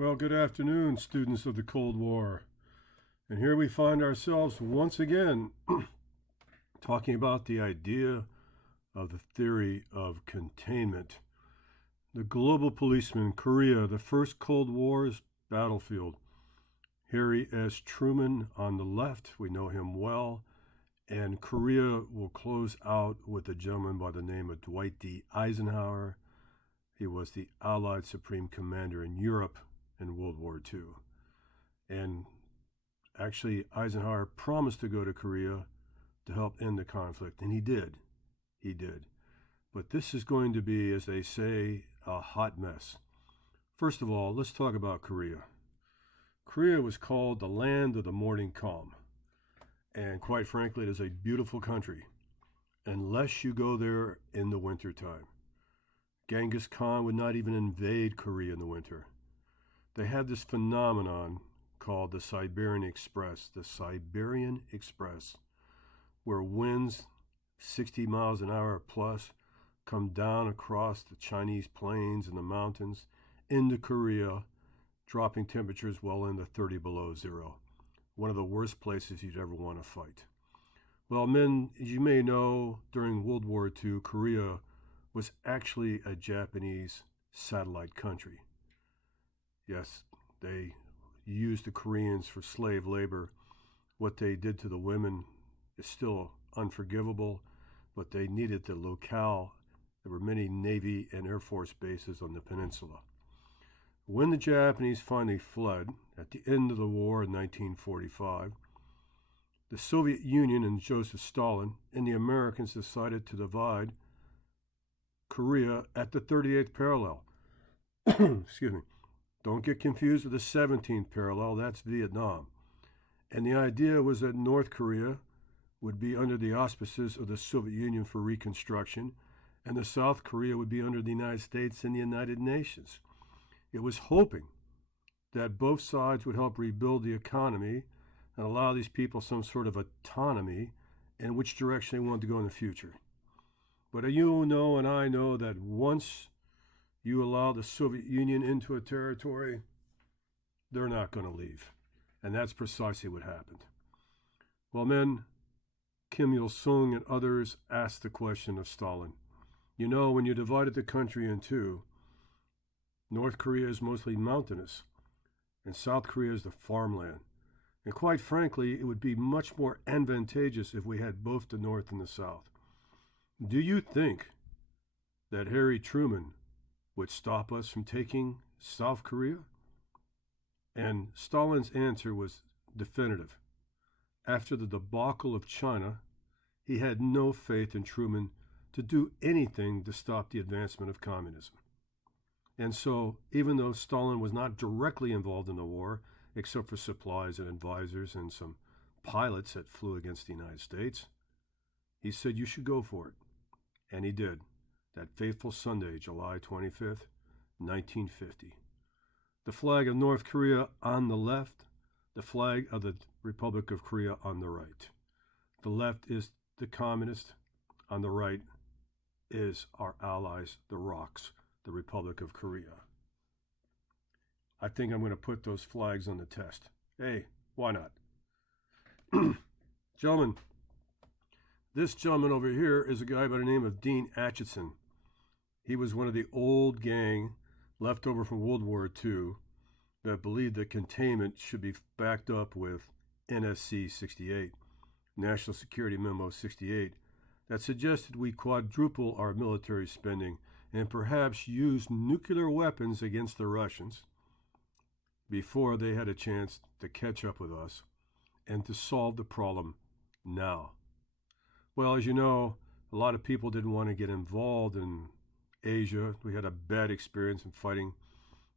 Well, good afternoon, students of the Cold War. And here we find ourselves once again talking about the idea of the theory of containment. The global policeman, Korea, the first Cold War's battlefield. Harry S. Truman on the left, we know him well, and Korea will close out with a gentleman by the name of Dwight D. Eisenhower. He was the Allied Supreme Commander in Europe in World War II. And actually, Eisenhower promised to go to Korea to help end the conflict, and he did. He did. But this is going to be, as they say, a hot mess. First of all, let's talk about Korea. Korea was called the land of the morning calm. And quite frankly, it is a beautiful country, unless you go there in the wintertime. Genghis Khan would not even invade Korea in the winter. They had this phenomenon called the Siberian Express, where winds 60 miles an hour plus come down across the Chinese plains and the mountains into Korea, dropping temperatures well into 30 below zero. One of the worst places you'd ever want to fight. Well, men, as you may know, during World War II, Korea was actually a Japanese satellite country. Yes, they used the Koreans for slave labor. What they did to the women is still unforgivable, but they needed the locale. There were many Navy and Air Force bases on the peninsula. When the Japanese finally fled at the end of the war in 1945, the Soviet Union and Joseph Stalin and the Americans decided to divide Korea at the 38th parallel. Excuse me. Don't get confused with the 17th parallel, that's Vietnam. And the idea was that North Korea would be under the auspices of the Soviet Union for reconstruction, and the South Korea would be under the United States and the United Nations. It was hoping that both sides would help rebuild the economy and allow these people some sort of autonomy in which direction they wanted to go in the future. But you know and I know that once you allow the Soviet Union into a territory, they're not going to leave. And that's precisely what happened. Well, men, Kim Il-sung and others asked the question of Stalin. You know, when you divided the country in two, North Korea is mostly mountainous, and South Korea is the farmland. And quite frankly, it would be much more advantageous if we had both the North and the South. Do you think that Harry Truman would stop us from taking South Korea? And Stalin's answer was definitive. After the debacle of China, he had no faith in Truman to do anything to stop the advancement of communism. And so, even though Stalin was not directly involved in the war, except for supplies and advisors and some pilots that flew against the United States, he said, you should go for it. And he did. That fateful Sunday, July 25th, 1950. The flag of North Korea on the left, the flag of the Republic of Korea on the right. The left is the communist, on the right is our allies, the ROCs, the Republic of Korea. I think I'm going to put those flags on the test. Hey, why not? Gentlemen, this gentleman over here is a guy by the name of Dean Acheson. He was one of the old gang left over from World War II that believed that containment should be backed up with NSC 68, National Security Memo 68, that suggested we quadruple our military spending and perhaps use nuclear weapons against the Russians before they had a chance to catch up with us and to solve the problem now. Well, as you know, a lot of people didn't want to get involved in Asia. We had a bad experience in fighting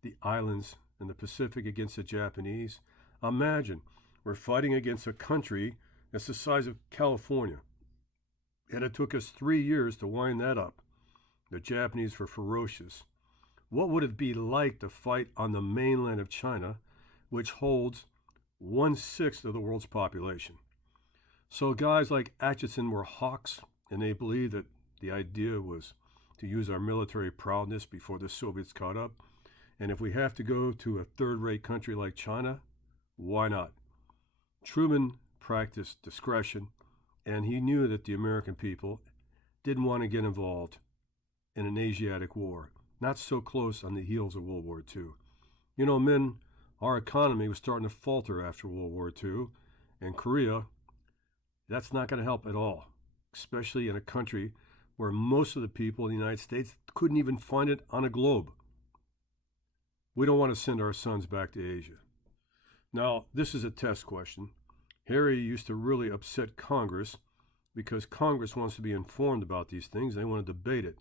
the islands in the Pacific against the Japanese. Imagine, we're fighting against a country that's the size of California. And it took us 3 years to wind that up. The Japanese were ferocious. What would it be like to fight on the mainland of China, which holds 1/6 of the world's population? So guys like Acheson were hawks, and they believed that the idea was to use our military prowess before the Soviets caught up. And if we have to go to a third-rate country like China, why not? Truman practiced discretion, and he knew that the American people didn't want to get involved in an Asiatic war, not so close on the heels of World War II. You know, men, our economy was starting to falter after World War II, and Korea, that's not going to help at all, especially in a country where most of the people in the United States couldn't even find it on a globe. We don't want to send our sons back to Asia. Now, this is a test question. Harry used to really upset Congress because Congress wants to be informed about these things. They want to debate it.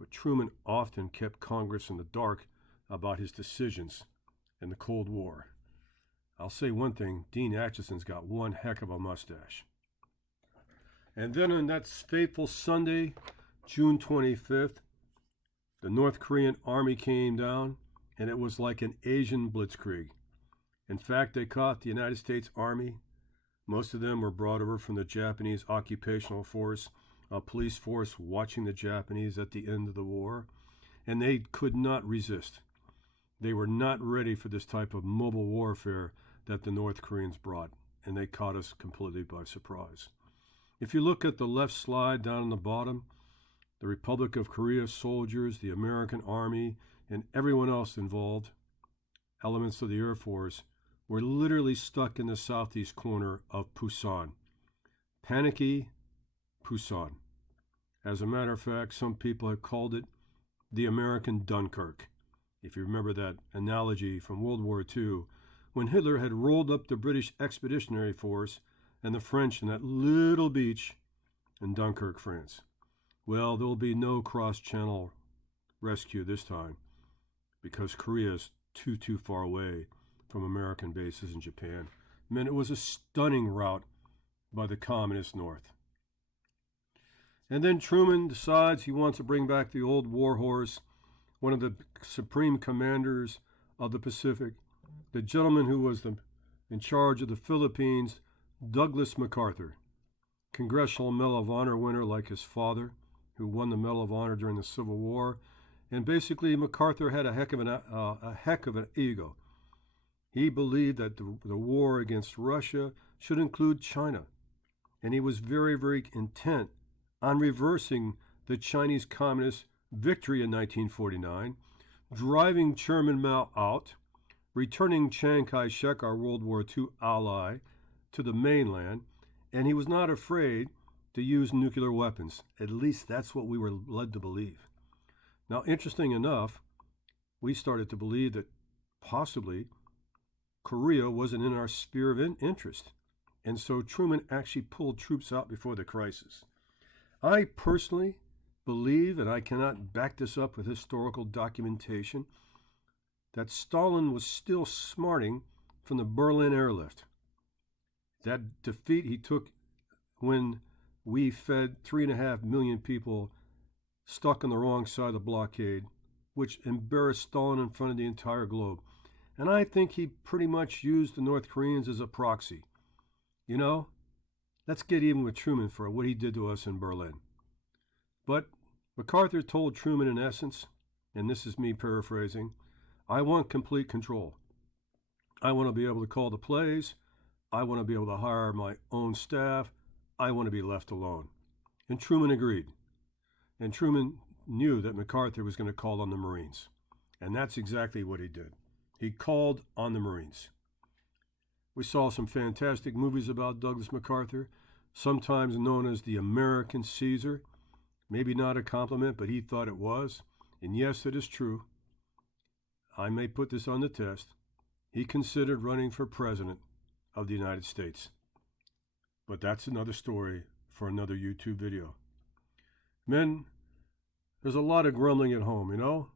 But Truman often kept Congress in the dark about his decisions in the Cold War. I'll say one thing, Dean Acheson's got one heck of a mustache. And then on that fateful Sunday, June 25th, the North Korean army came down, and it was like an Asian blitzkrieg. In fact, they caught the United States Army. Most of them were brought over from the Japanese occupational force, a police force watching the Japanese at the end of the war, and they could not resist. They were not ready for this type of mobile warfare that the North Koreans brought, and they caught us completely by surprise. If you look at the left slide down on the bottom, the Republic of Korea soldiers, the American Army, and everyone else involved, elements of the Air Force, were literally stuck in the southeast corner of Pusan. Panicky Pusan. As a matter of fact, some people have called it the American Dunkirk. If you remember that analogy from World War II, when Hitler had rolled up the British Expeditionary Force and the French in that little beach in Dunkirk, France. Well, there will be no cross-channel rescue this time because Korea is too far away from American bases in Japan. Man, it was a stunning rout by the communist North. And then Truman decides he wants to bring back the old war horse, one of the supreme commanders of the Pacific, the gentleman who was in charge of the Philippines, Douglas MacArthur, Congressional Medal of Honor winner like his father, who won the Medal of Honor during the Civil War. And basically, MacArthur had a heck of an ego. He believed that the war against Russia should include China. And he was very intent on reversing the Chinese Communist victory in 1949, driving Chairman Mao out, returning Chiang Kai-shek, our World War II ally, to the mainland, and he was not afraid to use nuclear weapons. At least that's what we were led to believe. Now, interesting enough, we started to believe that possibly Korea wasn't in our sphere of interest. And so Truman actually pulled troops out before the crisis. I personally believe, and I cannot back this up with historical documentation, that Stalin was still smarting from the Berlin airlift. That defeat he took when we fed 3.5 million people stuck on the wrong side of the blockade, which embarrassed Stalin in front of the entire globe. And I think he pretty much used the North Koreans as a proxy. You know, let's get even with Truman for what he did to us in Berlin. But MacArthur told Truman in essence, and this is me paraphrasing, I want complete control. I want to be able to call the plays. I want to be able to hire my own staff. I want to be left alone. And Truman agreed. And Truman knew that MacArthur was going to call on the Marines. And that's exactly what he did. He called on the Marines. We saw some fantastic movies about Douglas MacArthur, sometimes known as the American Caesar. Maybe not a compliment, but he thought it was. And yes, it is true. I may put this on the test. He considered running for president of the United States. But that's another story for another YouTube video. Men, there's a lot of grumbling at home, you know?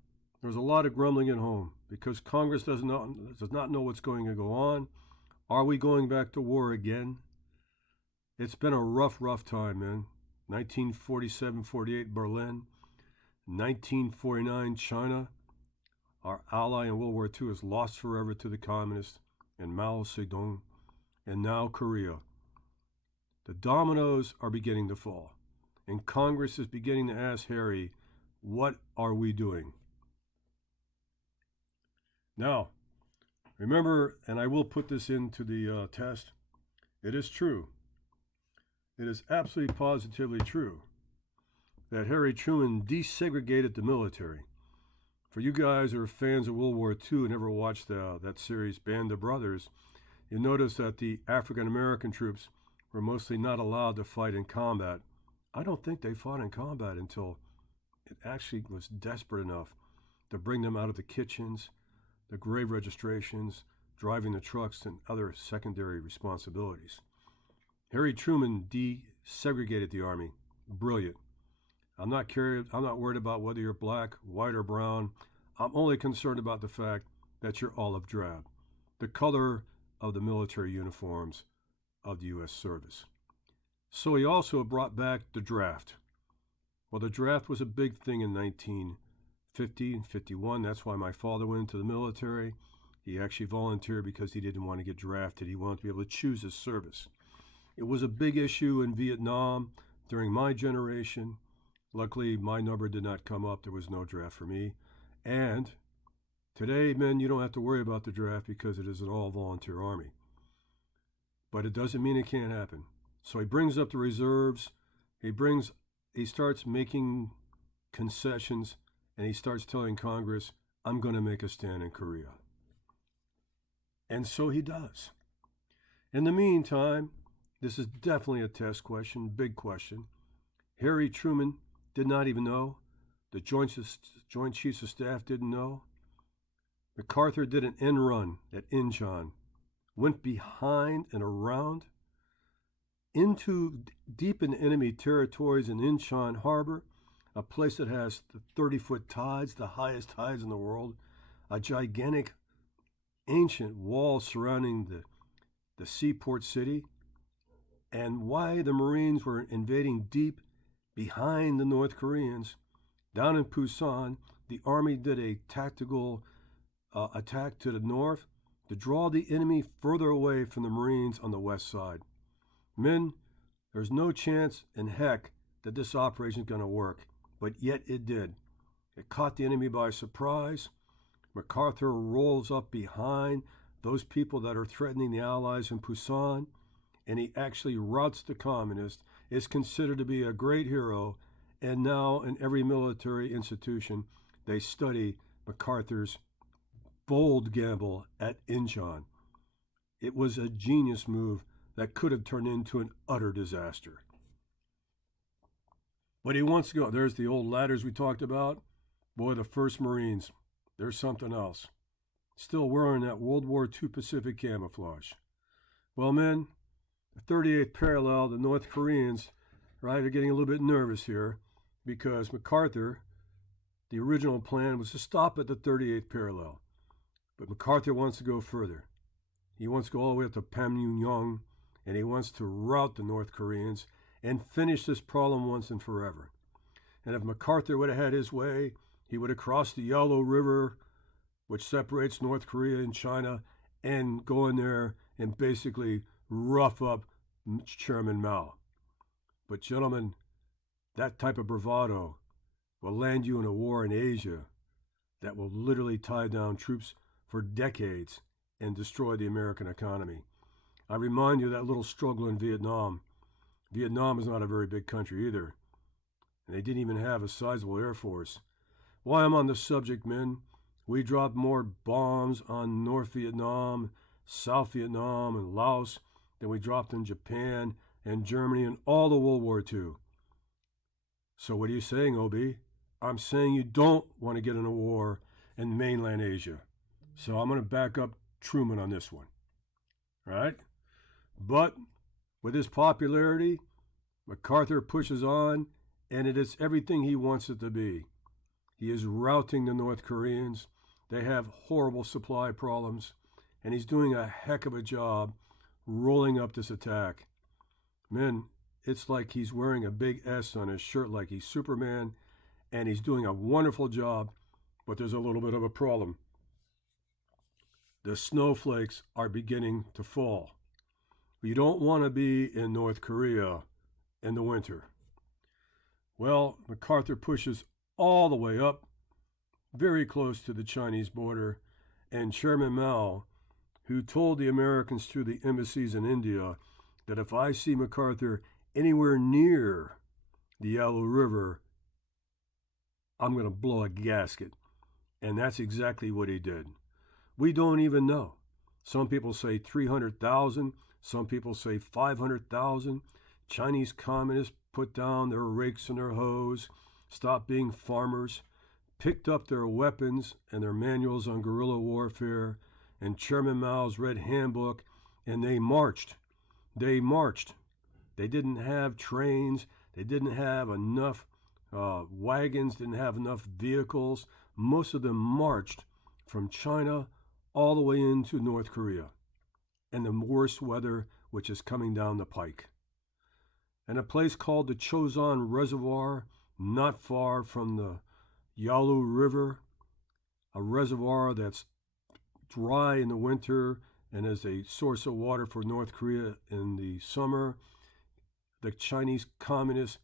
There's a lot of grumbling at home because Congress does not know what's going to go on. Are we going back to war again? It's been a rough time, man. 1947-48 Berlin, 1949 China. Our ally in World War II is lost forever to the communists and Mao Zedong, and now Korea. The dominoes are beginning to fall, and Congress is beginning to ask Harry, what are we doing? Now, remember, and I will put this into the test, it is true. It is absolutely positively true that Harry Truman desegregated the military. For you guys who are fans of World War II and never watched that series, Band of Brothers, you notice that the African American troops were mostly not allowed to fight in combat. I don't think they fought in combat until it actually was desperate enough to bring them out of the kitchens, the grave registrations, driving the trucks, and other secondary responsibilities. Harry Truman desegregated the Army. Brilliant. I'm not worried about whether you're black, white, or brown. I'm only concerned about the fact that you're olive drab, the color of the military uniforms of the U.S. service. So he also brought back the draft. Well, the draft was a big thing in 1950 and 51. That's why my father went into the military. He actually volunteered because he didn't want to get drafted. He wanted to be able to choose his service. It was a big issue in Vietnam during my generation. Luckily, my number did not come up. There was no draft for me. And today, men, you don't have to worry about the draft because it is an all-volunteer army. But it doesn't mean it can't happen. So he brings up the reserves. He starts making concessions, and he starts telling Congress, I'm going to make a stand in Korea. And so he does. In the meantime, this is definitely a test question, big question. Harry Truman did not even know. The Joint Chiefs of Staff didn't know. MacArthur did an end run at Incheon, went behind and around into deep in enemy territories in Incheon Harbor, a place that has the 30-foot tides, the highest tides in the world, a gigantic ancient wall surrounding the seaport city, and why the Marines were invading deep behind the North Koreans. Down in Pusan, the Army did a tactical attack to the north to draw the enemy further away from the Marines on the west side. Men, there's no chance in heck that this operation is going to work, but yet it did. It caught the enemy by surprise. MacArthur rolls up behind those people that are threatening the Allies in Pusan, and he actually routs the communists, is considered to be a great hero, and now in every military institution, they study MacArthur's bold gamble at Incheon. It was a genius move that could have turned into an utter disaster. But he wants to go. There's the old ladders we talked about. Boy, the 1st Marines, there's something else. Still wearing that World War II Pacific camouflage. Well, men, the 38th parallel, the North Koreans, right, are getting a little bit nervous here because MacArthur, the original plan was to stop at the 38th parallel. But MacArthur wants to go further. He wants to go all the way up to Panmunjom, and he wants to rout the North Koreans and finish this problem once and forever. And if MacArthur would have had his way, he would have crossed the Yalu River, which separates North Korea and China, and go in there and basically rough up Chairman Mao. But gentlemen, that type of bravado will land you in a war in Asia that will literally tie down troops for decades and destroy the American economy. I remind you of that little struggle in Vietnam. Vietnam is not a very big country either, and they didn't even have a sizable air force. While I'm on the subject, men, we dropped more bombs on North Vietnam, South Vietnam, and Laos than we dropped in Japan and Germany and all the World War II. So what are you saying, OB? I'm saying you don't want to get in a war in mainland Asia. So I'm going to back up Truman on this one. Right? But with his popularity, MacArthur pushes on, and it is everything he wants it to be. He is routing the North Koreans. They have horrible supply problems, and he's doing a heck of a job rolling up this attack. Men, it's like he's wearing a big S on his shirt like he's Superman, and he's doing a wonderful job, but there's a little bit of a problem. The snowflakes are beginning to fall. You don't want to be in North Korea in the winter. Well, MacArthur pushes all the way up, very close to the Chinese border, and Chairman Mao, who told the Americans through the embassies in India that if I see MacArthur anywhere near the Yalu River, I'm going to blow a gasket. And that's exactly what he did. We don't even know. Some people say 300,000. Some people say 500,000. Chinese communists put down their rakes and their hoes, stopped being farmers, picked up their weapons and their manuals on guerrilla warfare and Chairman Mao's Red Handbook, and they marched. They marched. They didn't have trains. They didn't have enough wagons, didn't have enough vehicles. Most of them marched from China all the way into North Korea, and the worst weather which is coming down the pike. And a place called the Chozan Reservoir, not far from the Yalu River, a reservoir that's dry in the winter and is a source of water for North Korea in the summer. The Chinese communists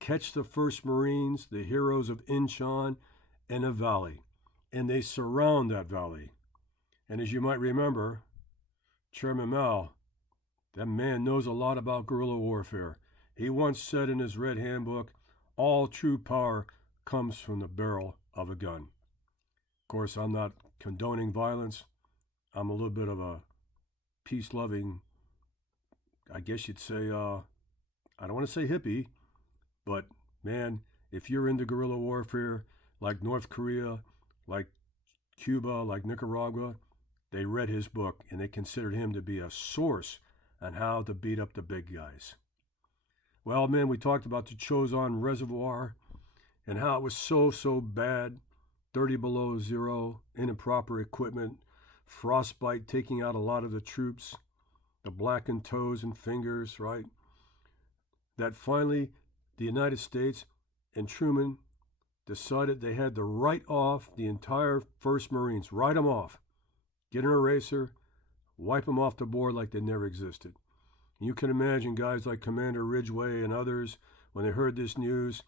catch the first Marines, the heroes of Incheon, in a valley, and they surround that valley. And as you might remember, Chairman Mao, that man knows a lot about guerrilla warfare. He once said in his Red Handbook, all true power comes from the barrel of a gun. Of course, I'm not condoning violence. I'm a little bit of a peace-loving, I guess you'd say, I don't want to say hippie, but man, if you're into guerrilla warfare, like North Korea, like Cuba, like Nicaragua, they read his book and they considered him to be a source on how to beat up the big guys. Well, man, we talked about the Chozan Reservoir and how it was so bad, 30 below zero, improper equipment, frostbite taking out a lot of the troops, the blackened toes and fingers, right? That finally the United States and Truman decided they had to write off the entire 1st Marines, write them off, get an eraser, wipe them off the board like they never existed. And you can imagine guys like Commander Ridgway and others, when they heard this news,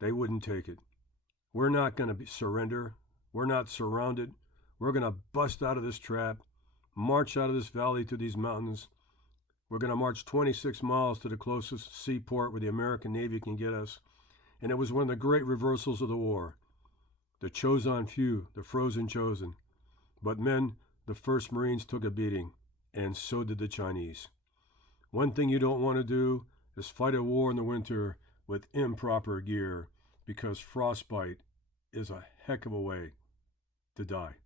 they wouldn't take it. We're not going to surrender. We're not surrounded. We're going to bust out of this trap, march out of this valley to these mountains. We're going to march 26 miles to the closest seaport where the American Navy can get us. And it was one of the great reversals of the war. The Chozan few, the frozen chosen. But men, the 1st Marines took a beating, and so did the Chinese. One thing you don't want to do is fight a war in the winter with improper gear, because frostbite is a heck of a way to die.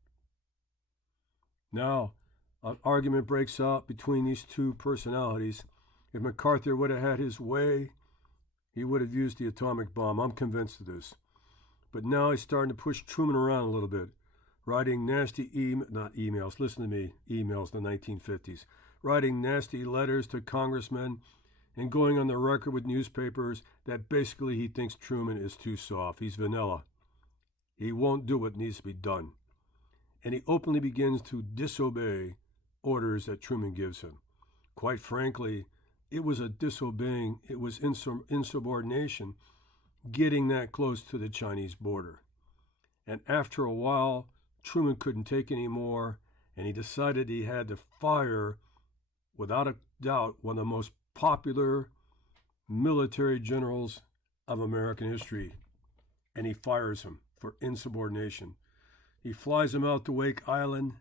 Now, an argument breaks out between these two personalities. If MacArthur would have had his way, he would have used the atomic bomb. I'm convinced of this. But now he's starting to push Truman around a little bit, writing nasty emails, listen to me, emails in the 1950s, writing nasty letters to congressmen and going on the record with newspapers that basically he thinks Truman is too soft. He's vanilla. He won't do what needs to be done. And he openly begins to disobey orders that Truman gives him. Quite frankly, it was a disobeying, it was insubordination, getting that close to the Chinese border. And after a while, Truman couldn't take any more, and he decided he had to fire, without a doubt, one of the most popular military generals of American history. And he fires him for insubordination. He flies him out to Wake Island,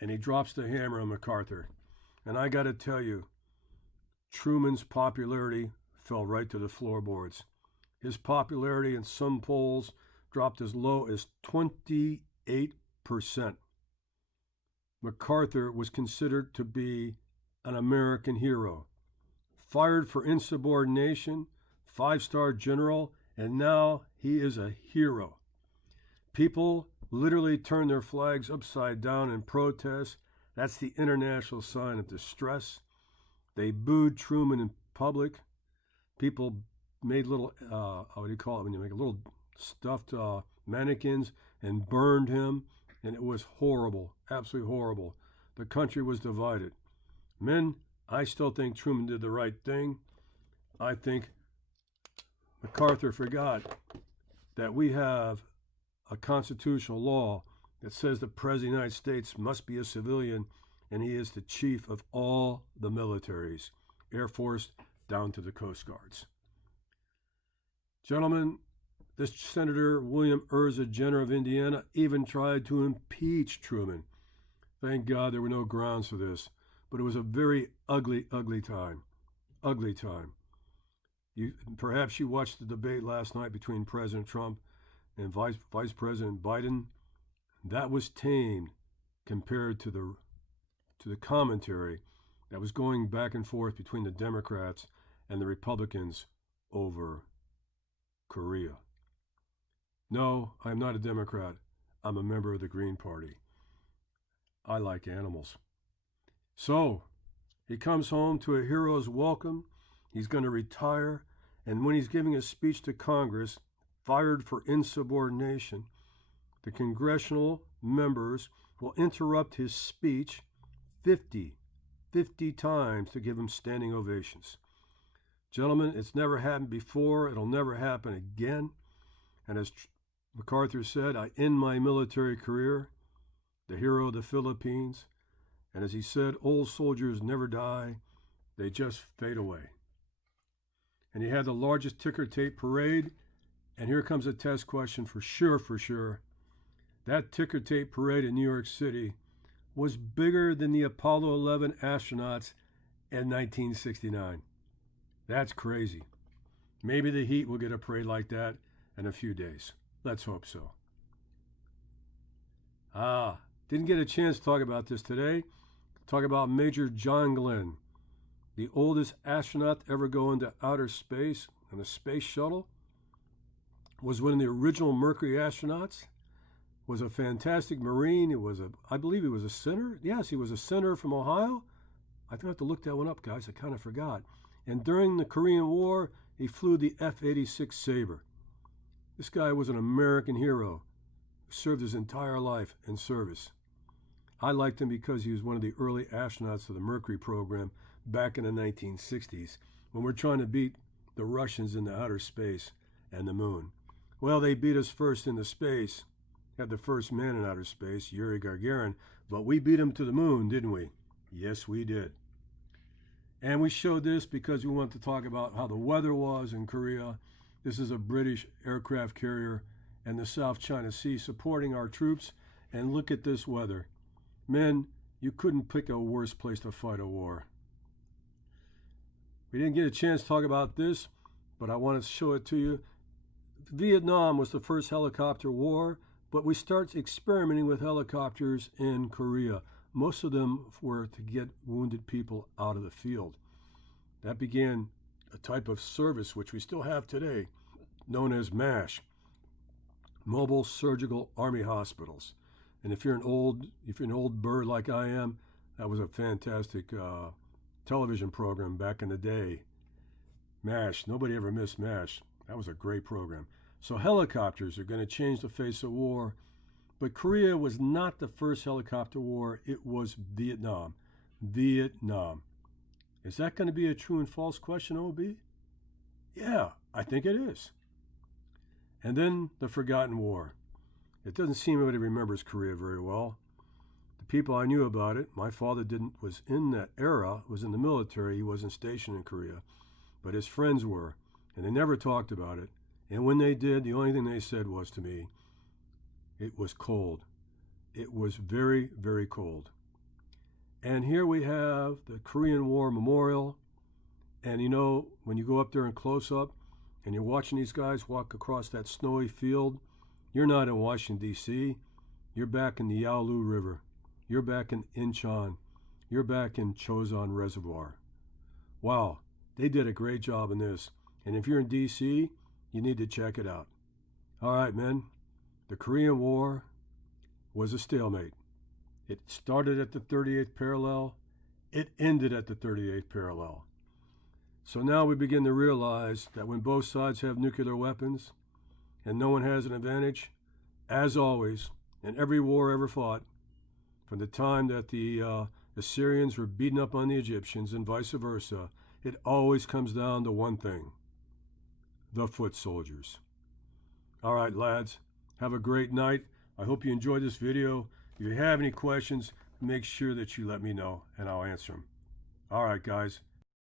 and he drops the hammer on MacArthur. And I got to tell you, Truman's popularity fell right to the floorboards. His popularity in some polls dropped as low as 28%. MacArthur was considered to be an American hero. Fired for insubordination, 5-star general, and now he is a hero. People literally turned their flags upside down in protest. That's the international sign of distress. They booed Truman in public. People made little, what do you call it, when you make a little stuffed mannequins and burned him. And it was horrible, absolutely horrible. The country was divided. Men, I still think Truman did the right thing. I think MacArthur forgot that we have a constitutional law that says the President of the United States must be a civilian, and he is the chief of all the militaries, Air Force down to the Coast Guards. Gentlemen, this Senator William Urza Jenner of Indiana even tried to impeach Truman. Thank God there were no grounds for this, but it was a very ugly, ugly time. Ugly time. Perhaps you watched the debate last night between President Trump and Vice President Biden. That was tamed compared to the commentary that was going back and forth between the Democrats and the Republicans over Korea. No, I'm not a Democrat. I'm a member of the Green Party. I like animals. So, he comes home to a hero's welcome. He's going to retire. And when he's giving a speech to Congress, fired for insubordination, the congressional members will interrupt his speech 50 times to give him standing ovations. Gentlemen, it's never happened before. It'll never happen again. And as MacArthur said, I end my military career, the hero of the Philippines. And as he said, old soldiers never die. They just fade away. And he had the largest ticker tape parade. And here comes a test question for sure. That ticker tape parade in New York City was bigger than the Apollo 11 astronauts in 1969. That's crazy. Maybe the Heat will get a parade like that in a few days. Let's hope so. Didn't get a chance to talk about this today. Talk about Major John Glenn, the oldest astronaut to ever go into outer space on a space shuttle. Was one of the original Mercury astronauts. Was a fantastic Marine. I believe he was a senator. Yes, he was a senator from Ohio. I think I have to look that one up, guys. I kind of forgot. And during the Korean War, he flew the F-86 Sabre. This guy was an American hero who served his entire life in service. I liked him because he was one of the early astronauts of the Mercury program back in the 1960s when we're trying to beat the Russians into outer space and the moon. Well, they beat us first into space. Had the first man in outer space, Yuri Gagarin, but we beat him to the moon, didn't we? Yes, we did. And we showed this because we want to talk about how the weather was in Korea. This is a British aircraft carrier in the South China Sea supporting our troops. And look at this weather. Men, you couldn't pick a worse place to fight a war. We didn't get a chance to talk about this, but I want to show it to you. Vietnam was the first helicopter war, but we start experimenting with helicopters in Korea. Most of them were to get wounded people out of the field. That began a type of service which we still have today, known as MASH, Mobile Surgical Army Hospitals. And if you're an old bird like I am, that was a fantastic television program back in the day. MASH, nobody ever missed MASH. That was a great program. So helicopters are going to change the face of war. But Korea was not the first helicopter war. It was Vietnam. Vietnam. Is that going to be a true and false question, OB? Yeah, I think it is. And then the Forgotten War. It doesn't seem anybody remembers Korea very well. The people I knew about it, my father was in that era, was in the military. He wasn't stationed in Korea. But his friends were, and they never talked about it. And when they did, the only thing they said was to me, it was cold. It was very, very cold. And here we have the Korean War Memorial. And you know, when you go up there in close-up and you're watching these guys walk across that snowy field, you're not in Washington, D.C. You're back in the Yalu River. You're back in Incheon. You're back in Chosun Reservoir. Wow, they did a great job in this. And if you're in D.C., you need to check it out. All right, men. The Korean War was a stalemate. It started at the 38th parallel. It ended at the 38th parallel. So now we begin to realize that when both sides have nuclear weapons and no one has an advantage, as always, in every war ever fought, from the time that the Assyrians were beating up on the Egyptians and vice versa, it always comes down to one thing: the foot soldiers. All right, lads, have a great night. I hope you enjoyed this video. If you have any questions, make sure that you let me know and I'll answer them. All right, guys.